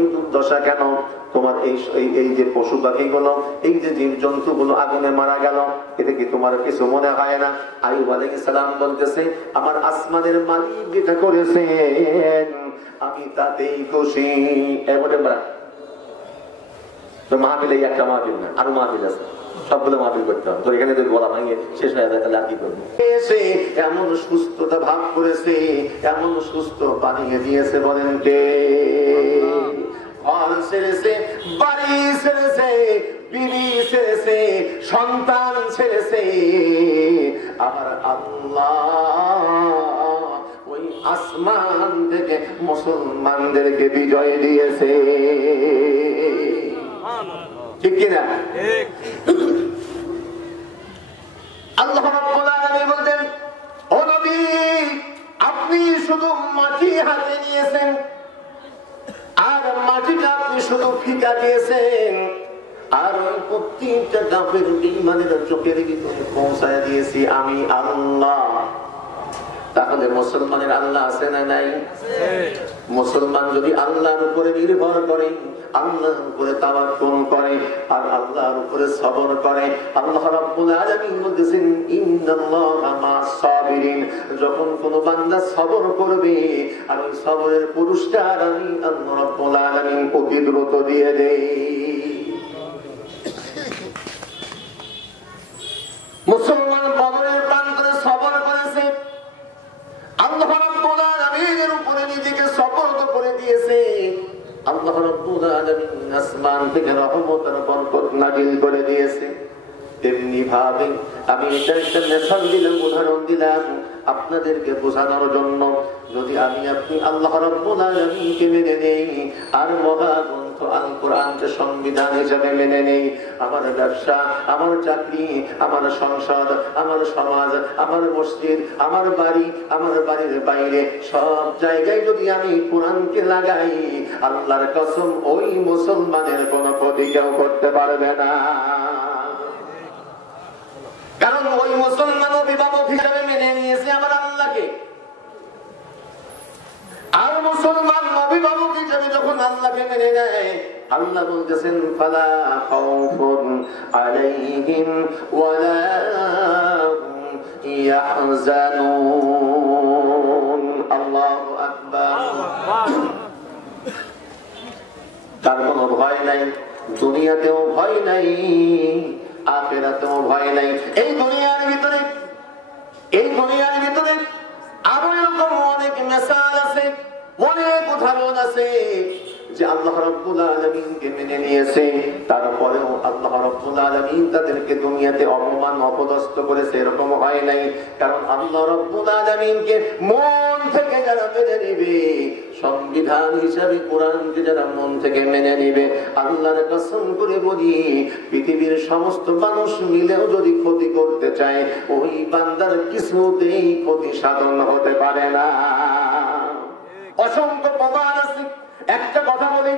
এই দুর্দশা কেন? তোমার এই যে পশু পাখিগুলো, এই যে জীবজন্তুগুলো আগুনে মারা গেল, এটা কি তোমার কিছু মনে হয় না? আইয়ুব আলাইহিস সালাম বলতেছে, আমার আসমানের মালিক যেটা করেছেন আমি তাতেই খুশি। এবারে মাহফিল, এই একটা মাহফিল না, আরো মাহফিল আছে, সবগুলো মাহফিল করতে হবে। তো এখানে যদি বলা ভাঙে শেষ হয়ে যায় তাহলে আর কি করবো? এমন সুস্থতা ভাব করেছে, এমন সুস্থ বানিয়ে দিয়েছে, বলেন কে? ঘর ছেড়েছে, বাড়ি ছেড়েছে, বিবি ছেড়েছে, সন্তান ছেড়েছে, আমার আল্লাহ ওই আসমান থেকে মুসলমানদেরকে বিজয় দিয়েছে। ঠিক কিনা? আল্লাহ রাব্বুল আলামিন বলেন, ও নবী, আপনি শুধু মাটি হাতে নিয়েছেন, আর মাটিটা আপনি শুধু ফিকা দিয়েছেন, আর ওই প্রত্যেকটা কাফের ঈমানের চোখের ভিতরে পৌঁছায় দিয়েছি আমি আল্লাহ। তাহলে মুসলমানের আল্লাহ আছে না নাই? মুসলমান যদি আল্লাহর উপরে নির্ভর করে, আল্লাহর উপরে তাওয়াক্কুল করে, আর আল্লাহর উপরে সবর করে, আল্লাহ রাব্বুল আলামিন বলেছেন, ইন্নাল্লাহা মা'আস সাবিরিন। যখন কোন বান্দা সবর করবে, আর ওই সবরের পুরস্কার আমি আল্লাহ রাব্বুল আলামিন অতি দ্রুত দিয়ে দেই। মুসলমান বদরের প্রান্তরে সবর করেছে, আল্লাহ রাব্বুল আলামিনের উপরে নিজেকে সপর্দ করে দিয়েছে। আল্লাহ রাব্বুল আলামিন আসমান থেকে রহমত আর বরকত নাযিল করে দিয়েছে। তেমনি ভাবে আমি এটা একটা মেসাল দিলাম, উদাহরণ দিলাম আপনাদেরকে বোঝানোর জন্য। যদি আমি আপনি আল্লাহ রাব্বুল আলামিনকে মেনে নেই, আর মহাগ্রন্থ আল কোরআনকে সংবিধান হিসেবে মেনে নেই, আমার ব্যবসা, আমার চাকরি, আমার সংসদ, আমার সমাজ, আমার মসজিদ, আমার বাড়ি, আমার বাড়ির বাইরে সব জায়গায় যদি আমি কোরআনকে লাগাই, আল্লাহর কসম ওই মুসলমানের কোনো ক্ষতি কেউ করতে পারবে না। কারণ ওই মুসলমান অভিভাবক হিসেবে মেনে নিয়েছে আমার আল্লাহকে। আর মুসলমান অভিভাবক হিসেবে যখন আল্লাহকে মেনে নেয়, আল্লাহ বলতেছেন, ফালা খাউফুন আলাইহিম ওয়ালা হুম ইয়াহজানুন। আল্লাহু আকবার। তার কোনো ভয় নাই, দুনিয়াতেও ভয় নাই, আখিরাতেও ভয় নাই। এই দুনিয়ার ভিতরে আরো এরকম অনেক মিসাল আছে, অনেক উদাহরণ আছে যে আল্লাহ রাব্বুল আলামিনকে মেনে নিয়েছে, তারপরেও আল্লাহ রাব্বুল আলামিন তাদেরকে দুনিয়াতে অপমান অপদস্থ করেছে, এরকম হয় নাই। কারণ আল্লাহ রাব্বুল আলামিনকে মন থেকে যারা মেনে নিবে, সংবিধান হিসাবে কোরআনকে যারা মন থেকে মেনে নিবে, আল্লাহর কসম করে বলি, পৃথিবীর সমস্ত মানুষ মিলেও যদি ক্ষতি করতে চায়, ওই বান্দার কিছুতেই ক্ষতি সাধন হতে পারে না। অসংখ্য প্রমাণ আছে। একটা কথা বলি,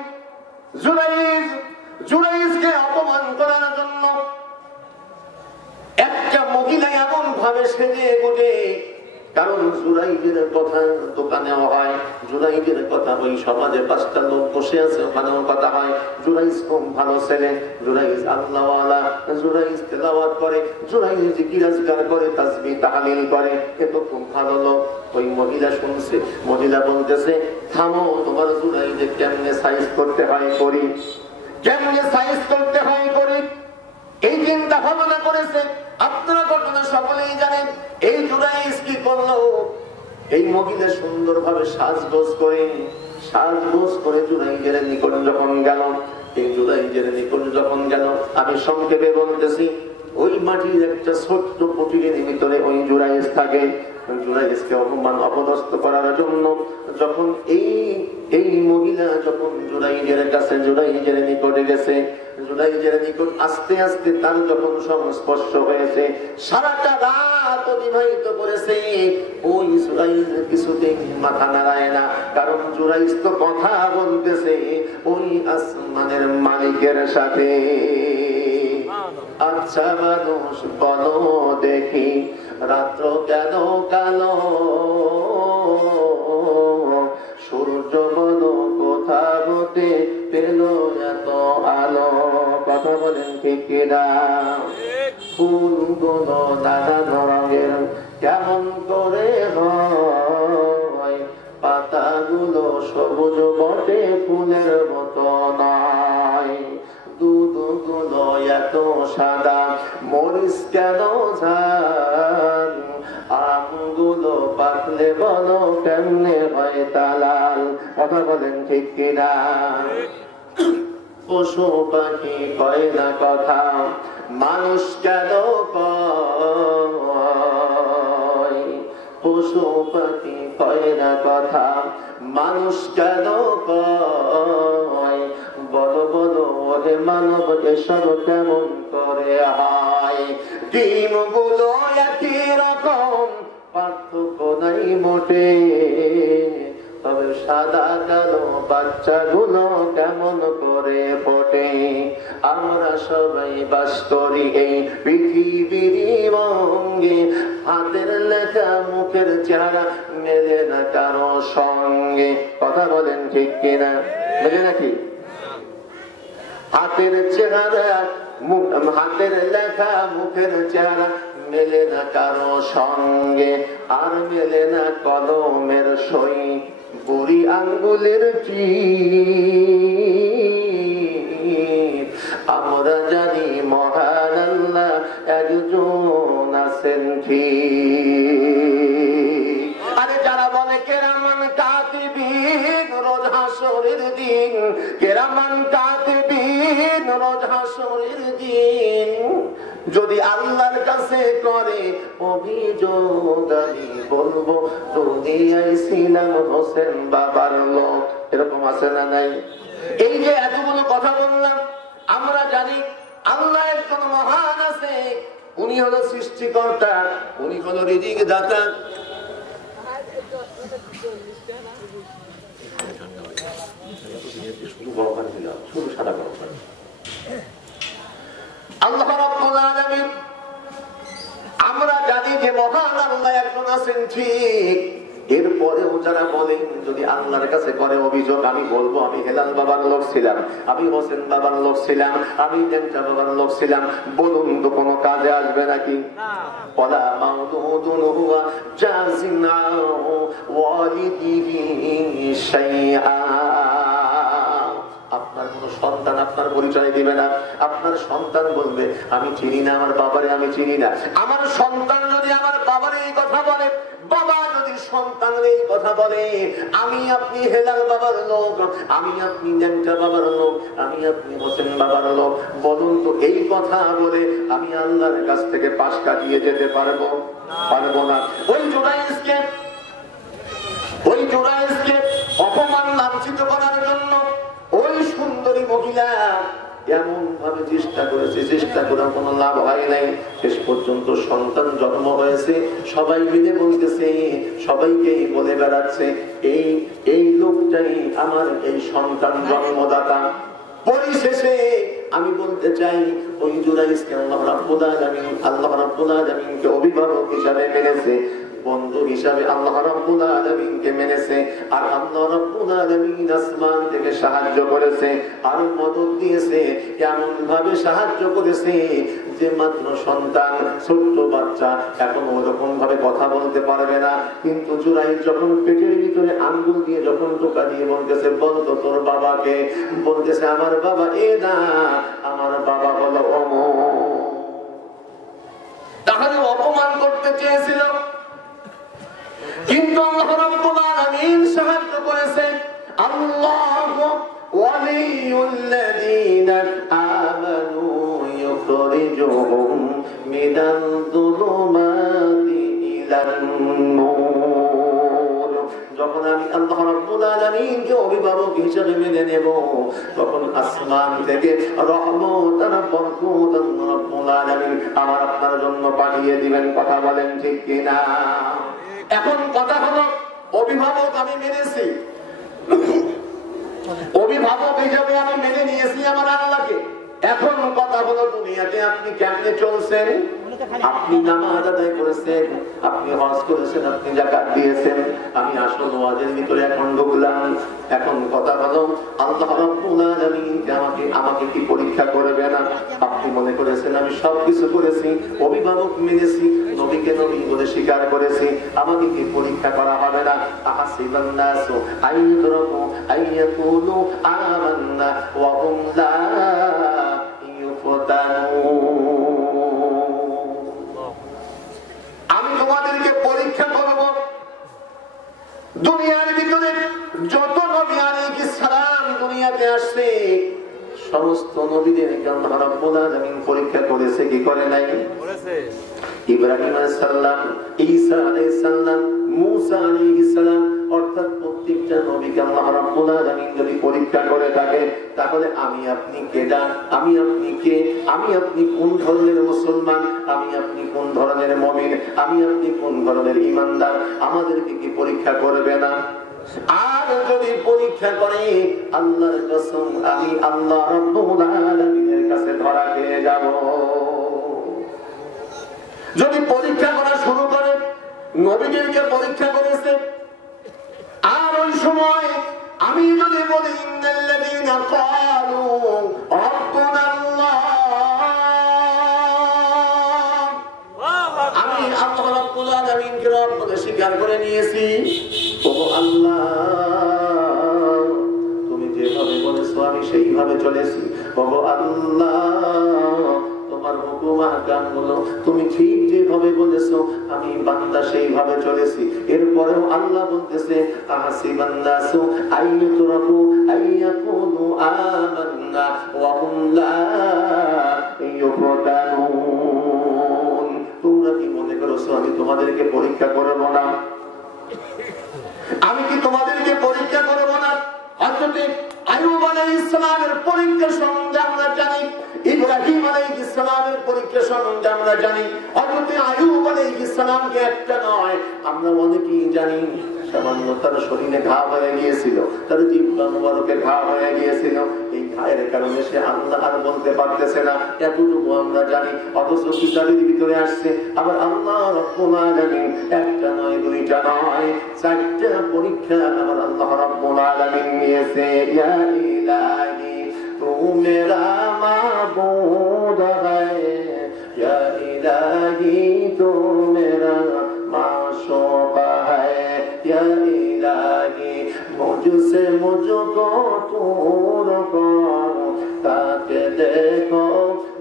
জুরাইজকে অপমান করার জন্য একটা মহিলা এমন ভাবে সেজে গুজে, কারণ জুরাইজের কথা দোকানেও হয়, জুরাইজের কথা ওই সমাজে 5টা লোক বসে আছে ওখানেও কথা হয়। জুরাইজ খুব ভালো ছেলে, জুরাইজ আল্লাহওয়ালা, জুরাইজ তেলাওয়াত করে, জুরাইজ জিকির আজকার করে, তাসবিহ তাহলিল করে, এ তো খুব ভালো লোক। ওই মহিলা শুনছে, মহিলা বলতেছে, থামো, তোমার জুরাইজে কেমনে সাইজ করতে হয় করি, কেমনে সাইজ করতে হয় করি। এই চিন্তা ভাবনা করেছে। আপনারা ঘটনা সকলেই জানেন। এই জুরাইজ কি করলো, এই মহিলা সুন্দরভাবে সাজগোজ করে জুরাইজের নিকট যখন গেল, এই জুরাইজের নিকট যখন গেল, আমি সংক্ষেপে বলতেছি, ওই মাটির একটা ছোট্ট কুটিরের ভিতরে ওই জুরাইজ থাকে। জুরাইজকে অপমান অপদস্থ করার জন্য যখন এই মহিলা যখন জুরাইজের কাছে, জুরাইজের নিকটে গেছে, জুরাইজের নিকট আস্তে আস্তে তার যখন সংস্পর্শ হয়েছে, সারাটা রাত অতিবাহিত করেছে, ওই জুরাইজ কিছুতেই মাথা নাড়ায় না। কারণ জুরাইজ তো কথা বলতেছে ওই আসমানের মালিকের সাথে। আচ্ছা মানুষ বলো দেখি, রাত্র কেন কালো, সূর্য বলো কোথা করতে পেল এত আলো। কথা বলেন ঠিক কিনা? ফুলগুলো নানা রঙের কেমন করে হয়, পাতাগুলো সবুজ বটে ফুলের মতো নয়। দুধগুলো এত সাদা, মরিচ কেন ঝাল, আমগুলো পাকলে বলো কেমনে হয় তালাল। কথা বলেন ঠিক কিনা? পশু পাখি কয় না কথা, মানুষ কেন কয়? পশু পাখি কয় না কথা, মানুষ কেন কয়? বলো বলো হে মানব এসব কেমন করে হয়? ডিমগুলো একই রকম, পার্থক্য নাই মোটে, তবে সাদা কালো বাচ্চাগুলো কেমন করে ফোটে। আমরা সবাই বাস করি এই পৃথিবীর রঙে, হাতের লেখা মুখের চেহারা মেলে না কারো সঙ্গে। কথা বলেন ঠিক কিনা? মেলে নাকি? হাতের চেহারা, হাতের লেখা মুখের চেহারা মেলে না কারো সঙ্গে, আর মেলে না কলমের সই, বুড়ি আঙ্গুলের টিপ। আমরা জানি মহান আল্লাহ একজন আছেন ঠিক। আরে যারা বলে কেরামান কাতিবিন রোজ হাসরের দিন, কেরামান কাতিবিন রোজ হাসরের দিন যদি আল্লাহর কাছে করে অভিযোগ, আমি বলবো দুনিয়ায় ছিলাম হোসেন বাবার লোক। এরকম আছে না নাই? এই যে এতগুলো কথা বললাম, আমরা জানি আল্লাহ একজন মহান আছে, উনি হলো সৃষ্টিকর্তা, উনি হলো রিজিক দাতা। শুধু সাদা গরম পানি। আল্লাহ রাব্বুল আলামিন, আমরা জানি যে মহান আল্লাহ একজন আছেন ঠিক। এরপরেও যারা বলেন যদি আল্লাহর কাছে করে অভিযোগ, আমি বলবো আমি হেলাল বাবার লোক ছিলাম, আমি হোসেন বাবার লোক ছিলাম, আমি জ্যাংটা বাবার লোক ছিলাম, বলুন তো কোনো কাজে আসবে নাকি? ওয়ালা মাউলুদুন হুয়া জাযিন আন ওয়ালিদিহি শাইআ। আপনার কোন সন্তান আপনার পরিচয় দিবে না। আপনার সন্তান বলবে আমি চিনি না আমার বাবারে, আমি চিনি না। আমার সন্তান যদি আমার বাবারে এই কথা বলে, বাবা যদি সন্তানের এই কথা বলে, আমি আপনি হেলাল বাবার লোক, আমি আপনি ন্যাংটা বাবার লোক, আমি আপনি হোসেন বাবার লোক, বলুন তো এই কথা বলে আমি আল্লাহর কাছ থেকে পাশ কাটিয়ে যেতে পারবো? পারবো না। ওই জুরাইজকে অপমান লাঞ্ছিত করার জন্য ওই সুন্দরী মহিলা এমন ভাবে চেষ্টা করেছে, চেষ্টা করে কোনো লাভ হয় নাই। শেষ পর্যন্ত সন্তান জন্ম হয়েছে, সবাই মিলে বলতেছে, সবাইকে বলে বেড়াচ্ছে এই লোকটাই আমার এই সন্তান জন্মদাতা। পরিশেষে আমি বলতে চাই ওই জুরাইজকে আল্লাহ রাব্বুল আলামিনকে অভিভাবক হিসাবে মেনেছে, বন্ধু হিসাবে আল্লাহ রাব্বুল আলামিনকে মেনেছে, আর আল্লাহ রাব্বুল আলামিন আসমান থেকে সাহায্য করেছে আর মদদ দিয়েছে। এমন ভাবে সাহায্য করেছে যে মাত্র সন্তান, ছোট্ট বাচ্চা, এখন ওরকম ভাবে কথা বলতে পারবে না। কিন্তু জুরাইজ যখন পেটের ভিতরে আঙ্গুল দিয়ে যখন টোকা দিয়ে বলতেছে বলতো তোর বাবাকে, বলতেছে আমার বাবা এ না, আমার বাবা হলো অমর। তাহলে অপমান করতে চেয়েছিল, কিন্তু আল্লাহ রাব্বুল আলামিন সাহায্য করেছেন। আল্লাহু ওয়ালিউল্লাযীনা আমানু ইউখরিজুহুম মিনায-যুলুমাতি ইলান-নূর। যখন আমি আল্লাহ রাব্বুল আলামিনকে অভিভাবক হিসেবে মেনে নেব, তখন আসমান থেকে রহমত আর বরকত আল্লাহ রাব্বুল আলামিন আমার আপনার জন্য পাঠিয়ে দিবেন। কথা বলেন ঠিক কিনা? এখন কথা হলো অভিভাবক আমি মেনেছি, অভিভাবক হিসাবে আমি মেনে নিয়েছি আমার আল্লাহকে। এখন কথা হলো দুনিয়াতে আপনি কেমনে চলছেন? আপনি নামাজ আদায় করেছেন, আপনি হজ করেছেন, আপনি যাকাত দিয়েছেন। আমি আসল ওয়াজের ভিতরে এখন ঢুকলাম। এখন কথা হলো, আল্লাহ রাব্বুল আলামিন আমাকে কি পরীক্ষা করবে না? আপনি মনে করেছেন আমি সবকিছু করেছি, অভিভাবক মেনেছি, নবীকে নবী বলে স্বীকার করেছি, আমাকে কি পরীক্ষা করা হবে না? আহাসিবান নাসু আইয়ুতরাকু আইয়াকুলু আমান্না ওয়া হুম লা আমি তোমাদেরকে পরীক্ষা করব। দুনিয়ার ভিতরে যত নবী আলাইহিস সালাম দুনিয়াতে আসছে, সমস্ত নবীদেরকে আল্লাহ রাব্বুল আলামিন পরীক্ষা করেছে কি করে নাই? করেছে। ইব্রাহিম আলাইহিস সালাম, ঈসা আলাইহিস সালাম, মুসা আলাইহিস সালাম, অর্থাৎ প্রত্যেকটা নবীকে আল্লাহ রাব্বুল আলামিন যদি পরীক্ষা করে থাকে, তাহলে আমি আপনি কেডা? আমি আপনি কে? আমি আপনি কোন ধরনের মুসলমান? আমি আপনি কোন ধরনের মুমিন? আমি আপনি কোন ধরনের ঈমানদার? আমাদেরকে কি পরীক্ষা করবে না? আর যদি পরীক্ষা করে, আল্লাহর কসম আমি আল্লাহ রাব্বুল আলামিনের কাছে ধরা খেয়ে যাব। যদি পরীক্ষা করা শুরু করে, নবীদেরকে পরীক্ষা করেছে, আর ওই সময় আমি যদি বলি ইন্নাল্লাযীনা ক্বালু রাব্বুনাল্লাহ, আমি আল্লাহ রাব্বুল আলামিনকে রব বলে স্বীকার করে নিয়েছি। ওগো আল্লাহ, তুমি যেভাবে বলেছো আমি সেইভাবে চলেছি। ওগো আল্লাহ, তোমার হুকুম আহকাম গুলো তুমি ঠিক যেভাবে বলেছো আমি বান্দা সেইভাবে চলেছি। এরপরেও আল্লাহ বলতেছে আহাসিবান নাসু আইয়ুতরাকু আইয়াকুলু আমান্না ওয়া হুম লা ইউফতানুন। তোমরা কি মনে করছো আমি তোমাদেরকে পরীক্ষা করব না? আমি কি তোমাদেরকে পরীক্ষা করব না? হযরত আইয়ুব আলাইহিস সালামের পরীক্ষা সম্বন্ধে আমরা জানি, ইব্রাহিম আলাইহিস সালামের পরীক্ষা সম্বন্ধে আমরা জানি, হযরত আইয়ুব আলাইহিস সালামকে একটা নয় আমরা অনেকেই জানি। সামান্য তার শরীরে ঘা হয়ে গিয়েছিল, তার জিহ্বা মুবারকে ঘা হয়ে গিয়েছিল। এই ঘায়ের কারণে সে আল্লাহ আর বলতে পারতেছে না, এতটুকু আমরা জানি। অথচ কিতাবের ভিতরে আসছে আবার আল্লাহ রাব্বুল আলামিন একটা নয়, দুইটা নয়, চারটা পরীক্ষা আমার আল্লাহ রাব্বুল আলামিন নিয়েছে। ইয়া ইলাহি তু মেরা মাবুদ হ্যায়, ইয়া ইলাহি তু মেরা মাশুক হ্যায়, ইয়া ইলাহি মুঝসে মুঝকো दूर कर, ताके देखो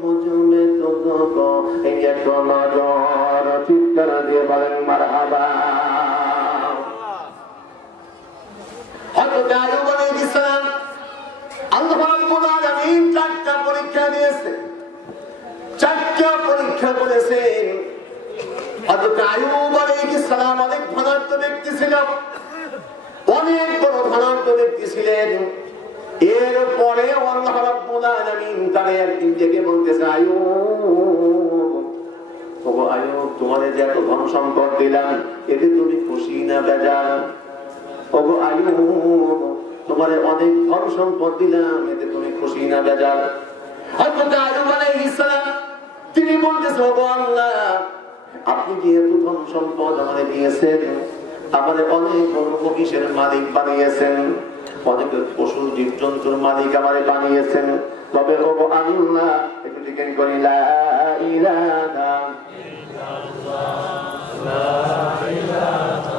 मुझ में तुझको एक नजर। चित्कार दिए बोलें मरहबा। হযরত আইয়ুব আলাইহিস সালাম আল্লাহ রাব্বুল আলামিন চারটা পরীক্ষা দিয়েছে, চারটা পরীক্ষা করেছেন। হযরত আইয়ুব আলাইহিস সালাম অনেক ধনাঢ্য ব্যক্তি ছিলেন, অনেক বড় ধনাঢ্য ব্যক্তি ছিলেন। এরপরে আল্লাহ রাব্বুল আলামিন তাকে একদিন ডেকে বলতেছে, আইয়ুব, ওগো আইয়ুব, তোমারে যে এত ধন সম্পদ দিলাম এতে তুমি খুশি না বেজার? ওগো আইয়ুব, তোমারে অনেক ধন সম্পদ দিলাম এতে তুমি খুশি না বেজার? হযরত আইয়ুব আলাইহিস সালাম তিনি বলতেছে, ওগো আল্লাহ, আপনি যে এত ধন সম্পদ আমারে দিয়েছেন, আমারে অনেক বড় মহিষের মালিক বানিয়েছেন, অনেক পশু জীবজন্তুর মালিক আমারে বানিয়েছেন, তবে ওগো আল্লাহ একটু জিজ্ঞেস করি, লা ইলাহা ইল্লাল্লাহ, লা ইলাহা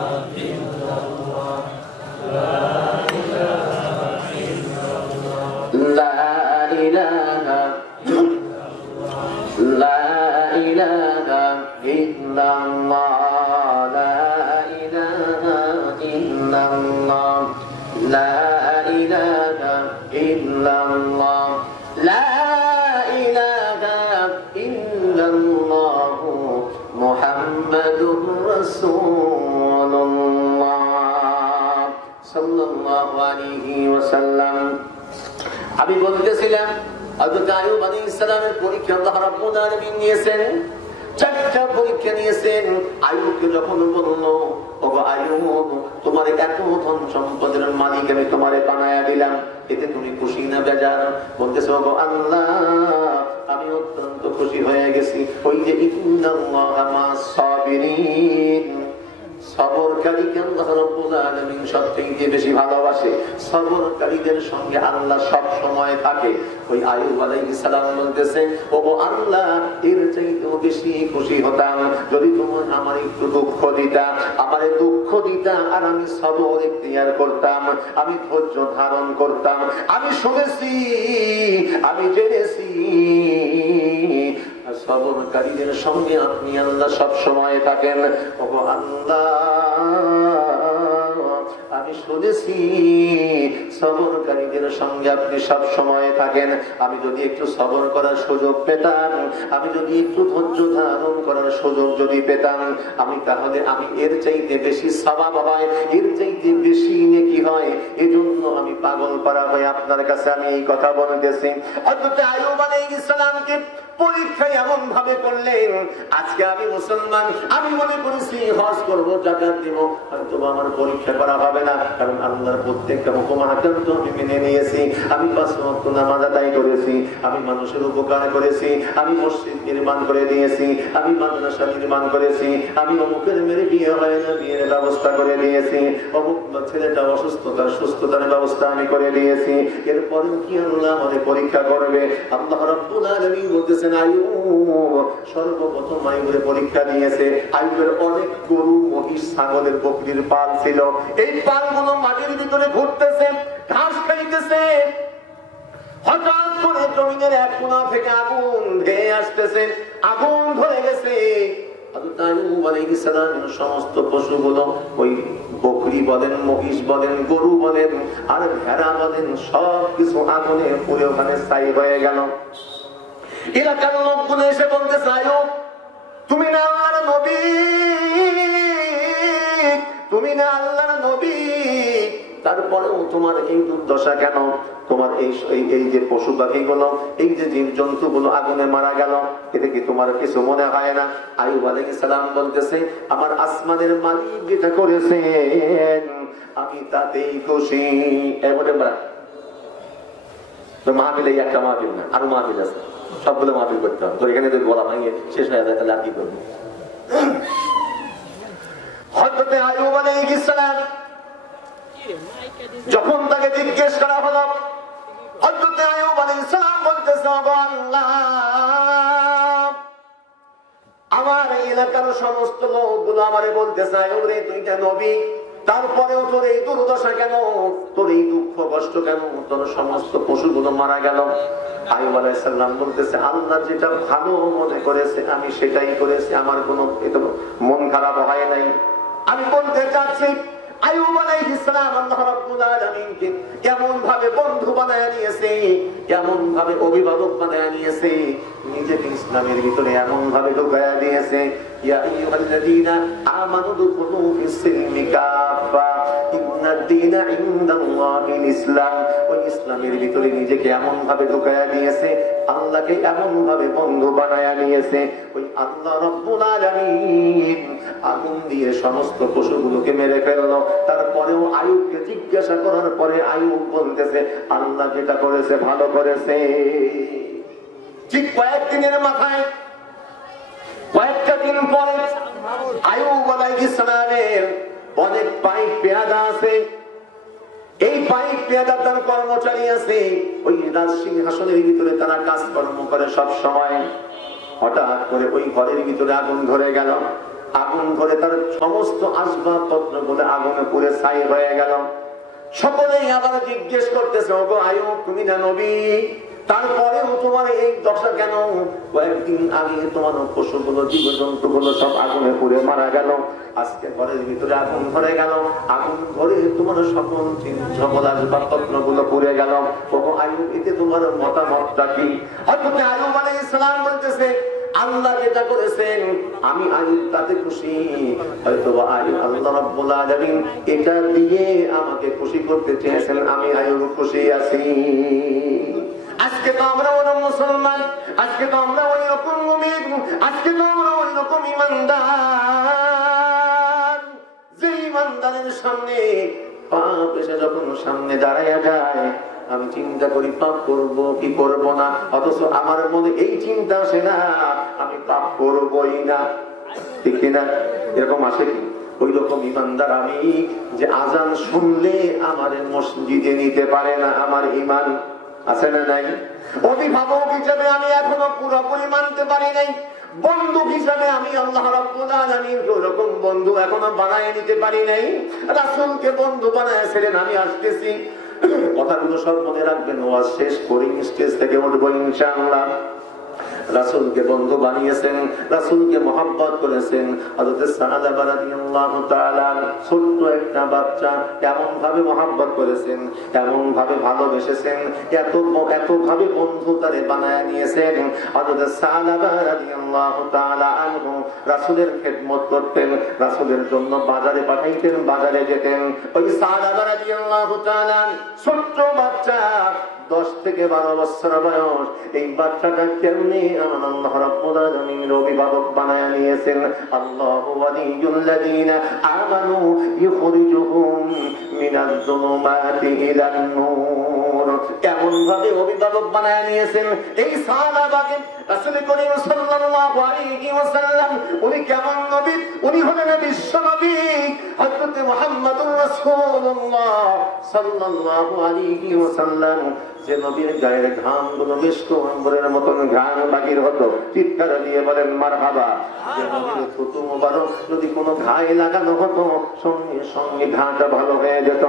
ইল্লাল্লাহ, লা ইলাহা ইল্লাল্লাহ, লা ইলাহা ইল্লাল্লাহ, লা ইলাহা ইল্লাল্লাহ, লা ইলাহা ইল্লাল্লাহ, লা ইলাহা ইল্লাল্লাহ, লা ইলাহা ইল্লাল্লাহ, মুহাম্মাদুর রাসূলুল্লাহ সাল্লাল্লাহু আলাইহি ওয়াসাল্লাম। আমি বলতেছিলাম হযরত আইয়ুব আলাইহিস সালামের পরীক্ষা আল্লাহ রাব্বুল আলামিন নিয়েছেন, চারটা পরীক্ষা নিয়েছেন। আইয়ুবকে যখন বললো, ওগো আইয়ুব, তোমার এত ধন সম্পদের মালিক আমি তোমারে বানায়া দিলাম, এতে তুমি খুশি না বেজার? বলতেছে, ওগো আল্লাহ, আমি অত্যন্ত খুশি হয়ে গেছি। ওই যে ইন্নাল্লাহা মা'আস সাবিরিন, সবরকারীকে আল্লাহ রাব্বুল আলামিন সবচেয়ে বেশি ভালোবাসে। সবরকারীদের সঙ্গে আল্লাহ সব সময় থাকে। ওই আইয়ুব আলাইহিস সালাম বলতেছে, ওগো আল্লাহ, এর চাইতেও বেশি খুশি হতাম যদি তুমি আমার একটু দুঃখ দিতা, আমারে দুঃখ দিতা আর আমি সবর ইখতিয়ার করতাম, আমি ধৈর্য ধারণ করতাম। আমি শুনেছি, আমি জেনেছি সবরকারীদের সঙ্গে আপনি আল্লাহ সব সময় থাকেন। ওগো আল্লাহ, আমি শুনেছি সবরকারীদের সঙ্গে আপনি সব সময় থাকেন। আমি যদি একটু সবর করার সুযোগ পেতাম, আমি যদি একটু ধৈর্য ধারণ করার সুযোগ যদি পেতাম, আমি তাহলে আমি এর চাইতে বেশি সওয়াব হয়, এর চাইতে বেশি নেকি হয়। এজন্য আমি পাগল পারা হয়ে আপনার কাছে আমি এই কথা বলতেছি। হযরত আইয়ুব আলাইহিস সালামকে পরীক্ষা এমন ভাবে করলেন, আজকে আমি মুসলমান, আমি মনে করেছি হজ করব, যাকাত দিব, হয়তো আমার পরীক্ষা করা হবে না, কারণ আল্লাহর প্রত্যেকটা হুকুম হাকাম তো আমি মেনে নিয়েছি। আমি 5 ওয়াক্ত নামাজ আদায় করেছি, আমি মানুষের উপকার করেছি, আমি মসজিদ নির্মাণ করে দিয়েছি, আমি মাদ্রাসা নির্মাণ করেছি, আমি অমুকের মেরে বিয়ে হয় না, বিয়ের ব্যবস্থা করে দিয়েছি, অমুক ছেলেটা অসুস্থতার সুস্থতার ব্যবস্থা আমি করে দিয়েছি। এরপরে কি আল্লাহ আমাদের পরীক্ষা করবে? আল্লাহ রাব্বুল আলামিন বলতেছেন, আইয়ুব সর্বপ্রথম আইয়ুবের পরীক্ষা নিয়েছে। আইয়ুবের অনেক গরু, মহিষ, ছাগলের, বকরির পাল ছিল। এই পালগুলো মাটির ভিতরে ঘুরতেছে, ঘাস খাইতেছে। হঠাৎ করে জমিনের এক কোণা থেকে আগুন ধেয়ে আসতেছে, আগুন ধরে গেছে। সমস্ত পশুগুলো, ওই বকরি বলেন, মহিষ বলেন, গরু বলেন আর ভেড়া বলেন, সবকিছু আগুনে পুড়ে ওখানে ছাই হয়ে গেল। এলাকার লোকগুলো এসে বলতে চাই, তুমি না আল্লাহর নবী, তুমি না আল্লাহর নবী, তারপরেও তোমার এই দুর্দশা কেন? তোমার এই যে পশু পাখি গুলো, এই যে জীব জন্তু গুলো আগুনে মারা গেল, এতে কি তোমার কিছু মনে হয় না? আইয়ুব আলাইহিস সালাম বলতেছে, আমার আসমানের মালিক যেটা করেছেন আমি তাতেই খুশি। এবারে মাহফিল এই একটা মাহফিল না, আরো মাহফিল আছে, সবগুলো মাহফিল করতে হবে। তো এখানে যদি বলা ভাঙে শেষ হয়ে যায় তাহলে আর কি করবো? হযরত আইয়ুব আলাইহিস সালাম যখন তাকে জিজ্ঞেস করা হলো, হযরত আইয়ুব আলাইহিস সালাম বলতেছে, আল্লাহ, আমার এলাকার সমস্ত লোকগুলো আমারে বলতেছে, আইয়ুব রে, তুই কেন নবী, তারপরেও তোর এই দুর্দশা কেন, তোর এই দুঃখ কষ্ট কেন, তোর সমস্ত পশুগুলো মারা গেল। আইয়ুব আলাইহিস সালাম বলতেছে, আল্লাহ যেটা ভালো মনে করেছে আমি সেটাই করেছি, আমার কোনো মন খারাপ হয় নাই। আমি বলতে চাচ্ছি, আইয়ুব আলাইহিস সালাম আল্লাহ রাব্বুল আলামিনকে কেমন ভাবে বন্ধু বানায় নিয়েছে, কেমন ভাবে অভিভাবক বানায় নিয়েছে, নিজেকে ইসলামের ভিতরে এমন ভাবে ঢুকায়া দিয়েছে। ইয়া আইয়ুহাল্লাযীনা আমানু দুখুলু ফিস-সিলমি কাফা ইন্নাদ-দীনা ইনদাল্লাহিল ইসলাম। ওই ইসলামের ভিতরে নিজেকে এমন ভাবে ঢুকায়া দিয়েছে, আল্লাহকে এমন ভাবে বন্ধু বানায়া নিয়েছে। ওই আল্লাহ রাব্বুল আলামিন আগুন দিয়ে সমস্ত পশুগুলোকে মেরে ফেললো। তারপরেও আইয়ুবকে জিজ্ঞাসা করার পরে আইয়ুব বলতেছে, আল্লাহ যেটা করেছে ভালো করেছে। ঠিক কয়েকদিনের মাথায়, কয়েকটা দিন পরে আইয়ুব আলাইহিস সালামের অনেক পাইক পেয়াদা আছে। এই পাইক পেয়াদা তার কর্মচারী আছে, ওই রাজ সিংহাসনের ভিতরে তারা কাজকর্ম করে সব সময়। হঠাৎ করে ওই ঘরের ভিতরে আগুন ধরে গেল। আগুন ধরে তার সমস্ত আসবাবপত্র গুলো আগুনে পুড়ে ছাই হয়ে গেল। সকলেই আবার জিজ্ঞেস করতেছে, ওগো আইয়ুব, তুমি না নবী, তারপরেও তোমার এই দশা কেন? কয়েকদিন আগে তোমার পশুগুলো, জীবজন্তুগুলো সব আগুনে পুড়ে মারা গেল, আজকে ঘরের ভিতরে আগুন ধরে গেল, আগুন ধরে তোমার সকল আসবাবপত্র গুলো পুড়ে গেল। ওগো আইয়ুব, এতে তোমার মতামতটা কি? হযরত আইয়ুব আলাইহিস সালাম বলতেছে, আল্লাহ যেটা করেছেন আমি আইয়ুব তাতে খুশি। হয়তো আইয়ুব আল্লাহ রাব্বুল আলামিন এটা দিয়ে আমাকে খুশি করতে চেয়েছেন, আমি আইয়ুব খুশি আছি। আজকে তো আমরা ওরকম মুসলমান, আজকে তো আমরা ওই রকম মুমিন, আজকে তো আমরা ওই রকম ইমানদার, যে ইমানদারের সামনে পাপ এসে যখন সামনে দাঁড়াইয়া যায়, আমি চিন্তা করি পাপ করব কি করব না, অথচ আমার মনে এই চিন্তা আসে না আমি পাপ করবই না, ঠিক কিনা? এরকম আসে কি? ওই রকম ইমানদার আমি যে আজান শুনলে আমার মসজিদে নিতে পারে না, আমার ইমান আছে না নাই? অভিভাবক হিসেবে আমি এখনো পুরোপুরি মানতে পারি নাই, বন্ধু হিসাবে আমি আল্লাহ রাব্বুল আলামিন ওরকম বন্ধু এখনো বানায় নিতে পারি নাই। রাসূলকে বন্ধু বানাইছিলেন, আমি আসতেছি, কথাগুলো সব মনে রাখবেন, ওয়াজ শেষ করি স্টেজ থেকে উঠবো ইনশাআল্লাহ। রাসূলকে বন্ধু বানিয়েছেন, রাসূলকে মহব্বত করেছেন। হযরত সাহাবা রাদিয়াল্লাহু তাআলা ছোট্ট একটা বাচ্চা এমন ভাবে মহব্বত করেছেন, এমন ভাবে ভালোবেসেছেন, এত ভাবে বন্ধু তারে বানায় নিয়েছেন। হযরত সাহাবা রাদিয়াল্লাহু তাআলা আনহু রাসূলের খেদমত করতেন, রাসূলের জন্য বাজারে পাঠাইতেন, বাজারে যেতেন। ওই সাহাবা রাদিয়াল্লাহু তাআলা ছোট্ট বাচ্চা 10 থেকে 12 বছর বয়স, এই বাচ্চাটা কেমনি আল্লাহ রাব্বুল আলামিন অভিভাবক বানায় নিয়েছেন। আল্লাহু ওয়ালিয়ুল্লাযীনা আমানু ইখরিজুহুম মিনাজ যুলুমাতি ইলান নূর, এমন ভাবে অভিভাবক বানায় নিয়েছেন এই সাহাবাকে। রাসূল করিম সাল্লাল্লাহু আলাইহি ওয়াসাল্লাম উনি কেমন নবী? উনি হলেন বিশ্ব নবী হযরত মুহাম্মদুর রাসূলুল্লাহ সাল্লাল্লাহু আলাইহি ওয়াসাল্লাম। যে নবীর গায়ের ঘাম গুলো মিষ্ট আম্বরের মতন ঘাম বাহির হতো, চিৎকার দিয়ে বলেন মারহাবা। যে নবীর থুতু মোবারক যদি কোনো ঘায়ে লাগানো হতো, সঙ্গে সঙ্গে ঘাটা ভালো হয়ে যেত।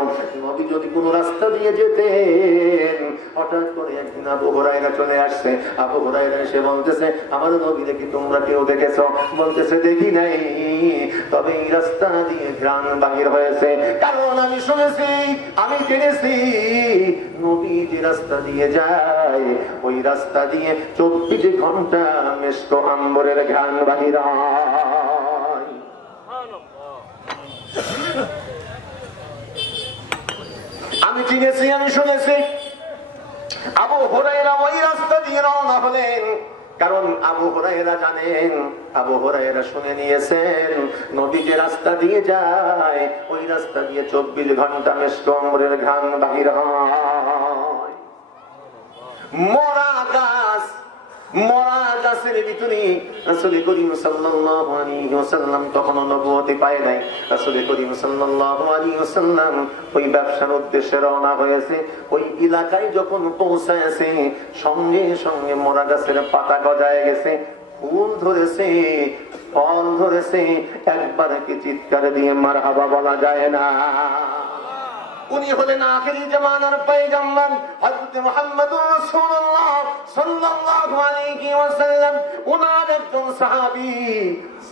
নবী যদি কোনো রাস্তা দিয়ে যেতেন, হঠাৎ করে একদিন আবু হুরায়রা চলে আসছে। আবু হুরায়রা এসে বলতেছে, আমার নবী দেখি তোমরা কেউ দেখেছো? বলতেছে দেখি নাই, তবে এই রাস্তা দিয়ে ঘ্রাণ বাহির হয়েছে, কারণ আমি শুনেছি, আমি জেনেছি নবী যে রাস্তা দিয়ে যায় ওই রাস্তা দিয়ে 24 ঘন্টা মিষ্ট আম্বরের ঘ্রাণ বাহির হয়। আমি চিনেছি, আমি শুনেছি। আবু হুরায়রা ওই রাস্তা দিয়ে রওনা হলেন, কারণ আবু হুরায়রা জানেন, আবু হুরায়রা শুনে নিয়েছেন নবী যে রাস্তা দিয়ে যায় ওই রাস্তা দিয়ে 24 ঘন্টা মিষ্ট আম্বরের ঘ্রাণ বাহির হয়। মরা গাছের ভিতরে রাসূল করিম সাল্লাল্লাহু আলাইহি ওয়াসাল্লাম তখনও নবুয়তি পায় নাই। রাসূল করিম সাল্লাল্লাহু আলাইহি ওয়াসাল্লাম ওই ব্যবসার উদ্দেশ্যে রওনা হয়েছে। ওই এলাকায় যখন পৌঁছায়ছে, সঙ্গে সঙ্গে মরা গাছের পাতা গজায় গেছে, ফুল ধরেছে, ফল ধরেছে, একবারে কি চিৎকার দিয়ে মারহাবা বলা যায় না? উনি হলেন আখিরি জামানার পয়গম্বর হযরত মুহাম্মদুর রাসূলুল্লাহ সাল্লাল্লাহু আলাইহি ওয়াসাল্লাম। উনার একজন সাহাবী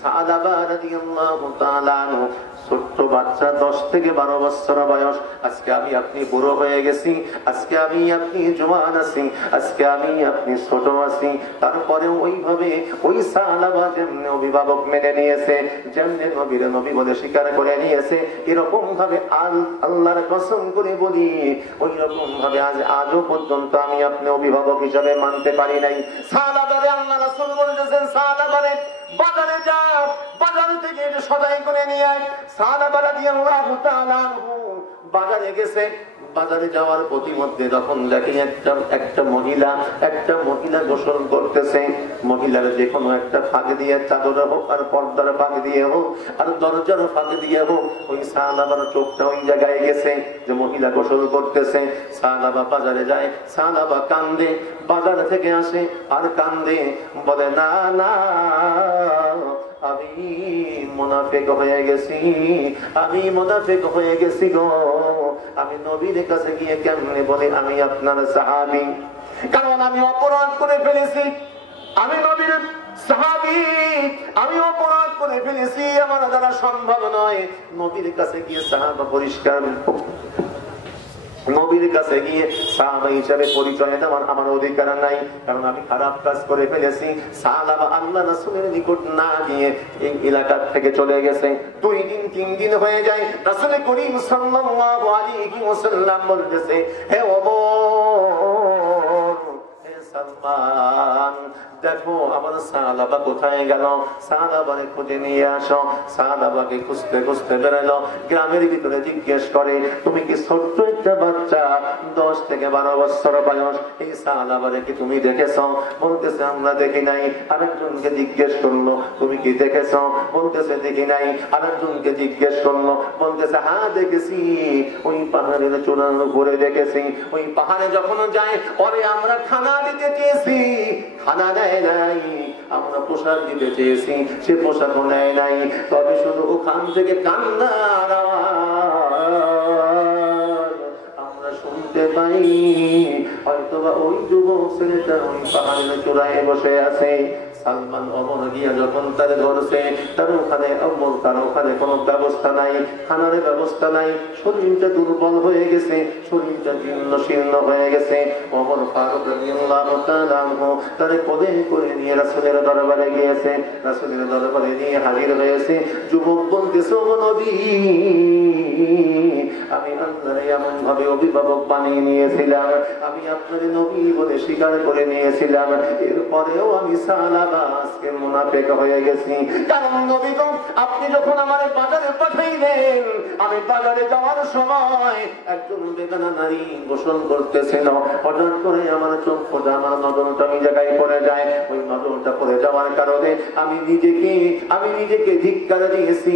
সাহাবা রাদিয়াল্লাহু তাআলা আনহু, ছোট্ট বাচ্চা 10 থেকে 12 বছর বয়স। আজকে আমি আপনি বুড়ো হয়ে গেছি, আজকে আমি আপনি জওয়ান আছি, আজকে আমি আপনি ছোট আছি, তারপরে ওইভাবে ওই সাহাবা যেমনি অভিভাবক মেনে নিয়েছে, যেমনি নবীর নবী বলে স্বীকার করে নিয়েছে, এরকম ভাবে আল্লাহর কসম করে বলি ওই রকম ভাবে আজও পর্যন্ত আমি আপনি অভিভাবক হিসাবে মানতে পারি নাই। সাহাবারে আল্লাহ রাসূল বলেছেন, সাহাবারে বাজারে যাও, বাজার থেকে সদাই করে নিয়ে আয়। সাহাবা রাদিয়াল্লাহু তাআলা আনহু বাজারে গেছে। বাজারে যাওয়ার প্রতিমধ্যে যখন দেখেন একটা মহিলা গোসল করতেছে, মহিলার যে কোনো একটা ফাঁক দিয়ে, চাদরে হোক আর পর্দার ফাঁক দিয়ে হোক আর দরজার ফাঁক দিয়ে হোক, ওই সাহাবার চোখটা ওই জায়গায় গেছে যে মহিলা গোসল করতেছে। সাহাবা বাজারে যায়, সাহাবা কান্দে, বাজার থেকে আসে আর কান্দে, বলে না না আমি মুনাফিক হয়ে গেছি, আমি মুনাফিক হয়ে গেছি গো, আমি নবীর কাছে গিয়ে কেমনে বলে আমি আপনার সাহাবী, কারণ আমি অপরাধ করে ফেলেছি, আমি নবীর সাহাবী, আমি অপরাধ করে ফেলেছি, আমার দ্বারা সম্ভব নয় নবীর কাছে গিয়ে সাহাবা পরিষ্কার, নবীর কাছে গিয়ে সাহাবা হিসাবে পরিচয় দেওয়ার আমার অধিকার নাই, কারণ আমি খারাপ কাজ করে ফেলেছি। সাহাবা আল্লাহ রাসূলের নিকট না গিয়ে এই এলাকা থেকে চলে গেছে। 2 দিন 3 দিন হয়ে যায়। রাসূল করিম সাল্লাল্লাহু আলাইহি ওয়াসাল্লাম বলতেছে, হে ওমর, হে সালমান, দেখো আমার সালাবা কোথায় গেল, সালাবারে খুঁজে নিয়ে আসো। সালাবাকে খুঁজতে খুঁজতে বেরোলো, গ্রামের ভিতরে জিজ্ঞেস করে তুমি কি ছোট্ট একটা বাচ্চা 10 থেকে 12 বছর বয়স, এই সালাবারে কি তুমি দেখেছো? বলতেছে আমরা দেখি নাই। আরেকজনকে জিজ্ঞেস করলো তুমি কি দেখেছো? বলতেছে দেখি নাই। আরেকজনকে জিজ্ঞেস করলো, বলতেছে হ্যাঁ দেখেছি, ওই পাহাড়ের চূড়ার উপরে দেখেছি। ওই পাহাড়ে যখন যায় পরে আমরা খানা দিতে চেয়েছি, খানা দেয় নাই। আমরা পোশাক দিতে চেয়েছি, সে পোশাকও নেয় নাই। তবে শুধু ওখান থেকে কান্নার আওয়াজ আমরা শুনতে পাই। হয়তোবা ওই যুবক ছেলেটা ওই পাহাড়ের চূড়ায় বসে আছে। সালমান ওমর গিয়া যখন তারে ধরছে, তার ওখানে কোনো ব্যবস্থা নাই, খানার ব্যবস্থা নাই। শরীরটা দুর্বল হয়ে গেছে, শরীরটা জীর্ণ শীর্ণ হয়ে গেছে। ওমর ফারুক রাদিয়াল্লাহু তাআলা আনহু তারে কোলে করে নিয়ে রাসূলের দরবারে গিয়েছে। রাসূলের দরবারে নিয়ে হাজির হয়েছে। যুবক বলতেছে ও নবী, আমি আপনার এমন ভাবে অভিভাবক বানিয়ে নিয়েছিলাম, আমি আপনার নবী বলে স্বীকার করে নিয়েছিলাম, এরপরেও আমি সালাবা আজকে মুনাফিক হয়ে গেছি। কারণ নবী গো, আপনি যখন আমার বাজারে পাঠাইলেন, আমি বাজারে যাওয়ার সময় একজন বেগানা নারী গোসল করতেছিল। হঠাৎ করে আমার চোখটা, আমার নজরটা ওই জায়গায় পড়ে যায়। ওই নজরটা পড়ে যাওয়ার কারণে আমি নিজেকে ধিক্কার দিয়েছি,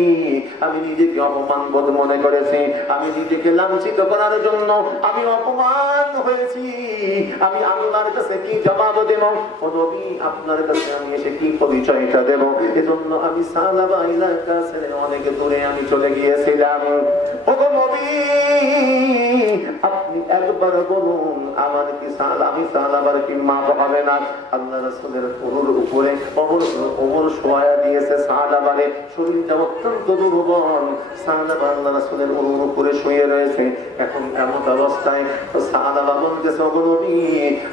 আমি নিজেকে অপমান বোধ মনে করেছি, আমি নিজেকে লাঞ্ছিত করার জন্য আমি অপমান হয়েছি। আমি আল্লাহর কাছে কি জবাব দেব? ও নবী, আপনার কাছে আমি এসে কি পরিচয়টা দেব? এজন্য আমি সালাবা এলাকা ছেড়ে অনেক দূরে আমি চলে গিয়েছিলাম। ও নবী, আপনি একবার বলুন আমার কি আমি সালাবার কি মাপ হবে না? আল্লাহ রাসূলের পুরুর উপরে ওমর শোয়া দিয়েছে সালাবারে। শরীরটা অত্যন্ত দুর্বল। সালাবা আল্লাহ রাসূলের পুরুর উপরে শুয়ে রয়েছে। এখন এমন অবস্থায় সালাবা বলতেছে ও নবী,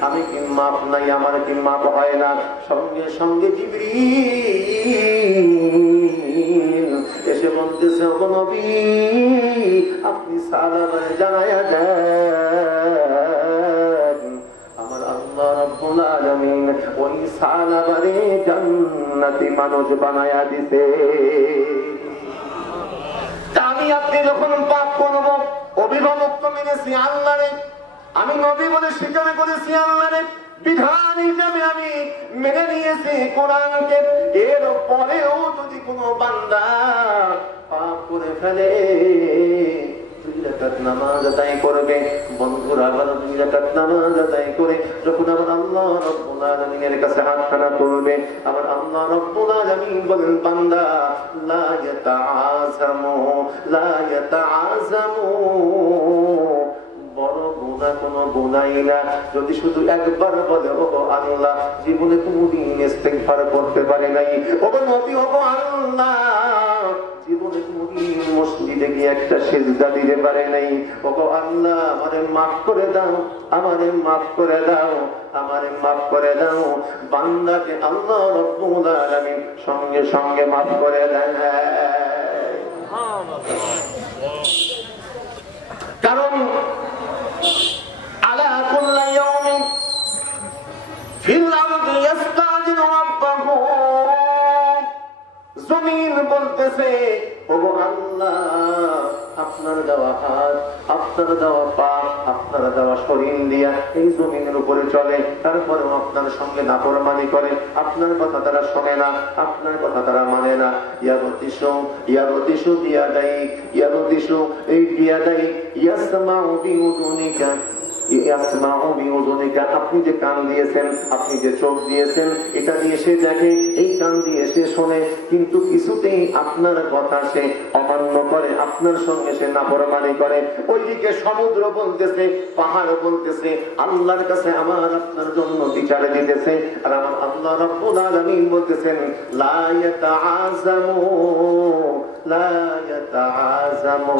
আমি কি মাপ নাই, আমার কি মাপ হয় না? সঙ্গে সঙ্গে জিবরীল এসে বলতেছে ও নবী, আপনি সালাবারে জানায়া দেন আমার আল্লাহ রাব্বুল আলামিন ওই সালাবারে জান্নাতি মানুষ বানায়া দিতে। আমি আপনি যখন পাপ করব, অভিভাবক তো মেনেছি আল্লাহরে, আমি নবী বলে স্বীকার করেছি আল্লাহরে, বিধান হিসাবে আমি মেনে নিয়েছি কোরআনকে। এর পরেও যদি কোনো বান্দা পাপ করে ফেলে, 2 রাকাত নামাজ আদায় করবে। বন্ধুরা, আবার 2 রাকাত নামাজ আদায় করে যখন আবার আল্লাহ রাব্বুল আলামিনের কাছে হাতখানা করবে, আবার আল্লাহ রাব্বুল আলামিন বলেন বান্দা লা ইয়াতাআযামু, বড় গুনাহ কোনো গুনাহই না। যদি শুধু একবার বলে ও আল্লাহ, জীবনে কোনদিন ইস্তেগফার করতে পারে নাই, ও নবী ও আল্লাহ, জীবনে কোনদিন মসজিদে গিয়ে একটা সিজদা দিতে পারে নাই, ও আল্লাহ আমারে মাফ করে দাও, আমারে মাফ করে দাও, আমারে মাফ করে দাও। বান্দাকে আল্লাহ রাব্বুল আলামিন সঙ্গে সঙ্গে মাফ করে দেন। কারণ আলা কুল্লি ইয়াউমিন ফিল আরদি ইস্তাজিলু রাব্বাহু, জমিন বলতেছে ওগো আল্লাহ, আপনার দেওয়া হাত, আপনার দেওয়া পা, আপনার দেওয়া শরীর দিয়া এই জমিনের উপরে চলে, তারপরেও আপনার সঙ্গে নাফরমানি করে, আপনার কথা তারা শোনে না, আপনার কথা তারা মানে না। ইয়াগতিসু বিয়াদাইক, ইয়াগতিসু এই বিয়াদাইক, ইয়াসমাউ বিউদুনিকা, আপনি যে কান দিয়েছেন, আপনি যে চোখ দিয়েছেন, এটা দিয়ে সে দেখে, এই কান দিয়ে সে শোনে, কিন্তু কিছুতেই আপনার কথা সে অমান্য করে, আপনার সঙ্গে সে নাফরমানি করে। ওইদিকে সমুদ্র বলতেছে, পাহাড় বলতেছে আল্লাহর কাছে আমার আপনার জন্য বিচার দিতেছে, আর আমার আল্লাহ রাব্বুল আলামিন বলতেছেন লা ইয়াতাআযামু, লা ইয়াতাআযামু,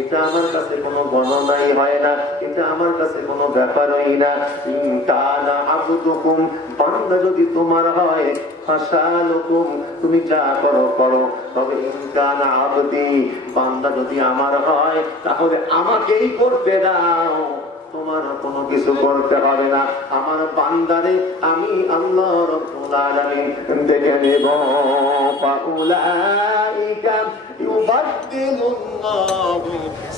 এটা আমার কাছে কোনো গণনাই হয় না, এটা আমার কাছে কোনো ব্যাপারই না। ইনকানা আবদুকুম, বান্দা যদি তোমার হয়, ফাসালুকুম, তুমি যা করো করো, তবে ইনকানা আবদি, বান্দা যদি আমার হয় তাহলে আমাকেই করতে দাও, তোমার কোনো কিছু করতে হবে না। আমার বান্দারে আমি আল্লাহ রাব্বুল দেখে নেব ফাউলাইকা ইউবাদদিলুল্লাহু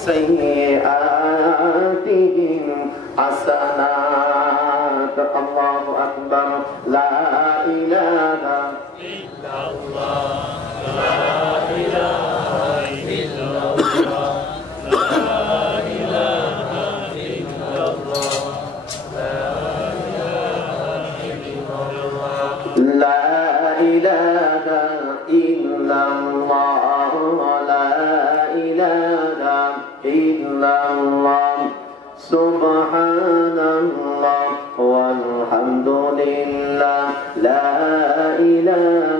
সাইয়্যাতিহিম হাসানাত আল্লাহু আকবার লা ইলাহা ইল্লাল্লাহ লা ইলাহা ইল্লাল্লাহ لا إله إلا الله لا إله إلا الله سبحان الله والحمد لله لا إله